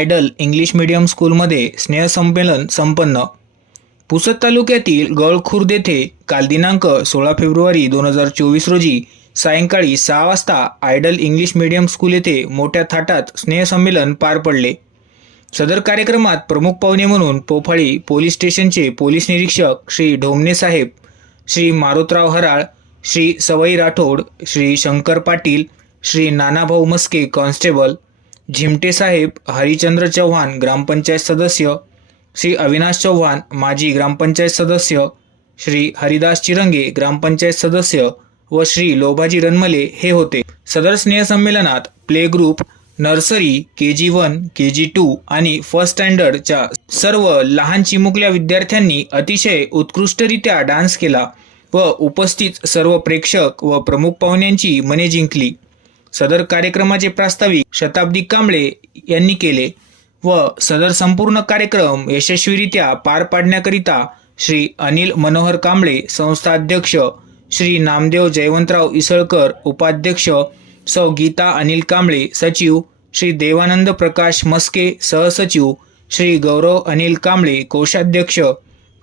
Idle English medium स्कूलमध्ये स्नेहसंमेलन संपन्न. पुसद तालुक्यातील गळखुर्द येथे काल दिनांक सोळा फेब्रुवारी दोन हजार चोवीस रोजी सायंकाळी सहा वाजता आयडल इंग्लिश मीडियम स्कूल येथे मोठ्या थाटात स्नेहसंमेलन पार पडले. सदर कार्यक्रमात प्रमुख पाहुणे म्हणून पोफाळी पोलीस स्टेशनचे पोलीस निरीक्षक श्री ढोमने साहेब श्री मारुतराव हराळ श्री सवई राठोड श्री शंकर पाटील श्री नानाभाऊ मस्के कॉन्स्टेबल झिमटे साहेब हरिचंद्र चव्हाण ग्रामपंचायत सदस्य श्री अविनाश चव्हाण माजी ग्रामपंचायत सदस्य श्री हरिदास चिरंगे ग्रामपंचायत सदस्य व श्री लोभाजी रनमले हे होते. सदर स्नेहसंमेलनात play group nursery K G one K G two आणि फर्स्ट स्टँडर्डच्या सर्व लहान चिमुकल्या विद्यार्थ्यांनी अतिशय उत्कृष्टरित्या डान्स केला व उपस्थित सर्व प्रेक्षक व प्रमुख पाहुण्यांची मने जिंकली. सदर कार्यक्रमाचे प्रास्ताविक शताब्दी कांबळे यांनी केले व सदर संपूर्ण कार्यक्रम यशस्वीरित्या पार पाडण्याकरिता श्री अनिल मनोहर कांबळे संस्था अध्यक्ष श्री नामदेव जयवंतराव इसळकर उपाध्यक्ष सौ गीता अनिल कांबळे सचिव श्री देवानंद प्रकाश मस्के सहसचिव श्री गौरव अनिल कांबळे कोषाध्यक्ष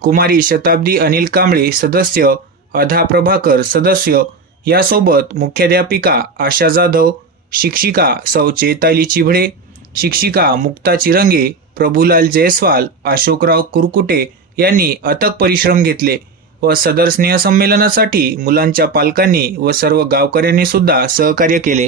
कुमारी शताब्दी अनिल कांबळे सदस्य अधा प्रभाकर सदस्य यासोबत मुख्याध्यापिका आशा जाधव शिक्षिका सौ चेताली चिभडे शिक्षिका मुक्ता चिरंगे प्रभुलाल जयस्वाल अशोकराव कुरकुटे यांनी अथक परिश्रम घेतले व सदर स्नेहसंमेलनासाठी मुलांच्या पालकांनी व सर्व गावकऱ्यांनी सुद्धा सहकार्य केले.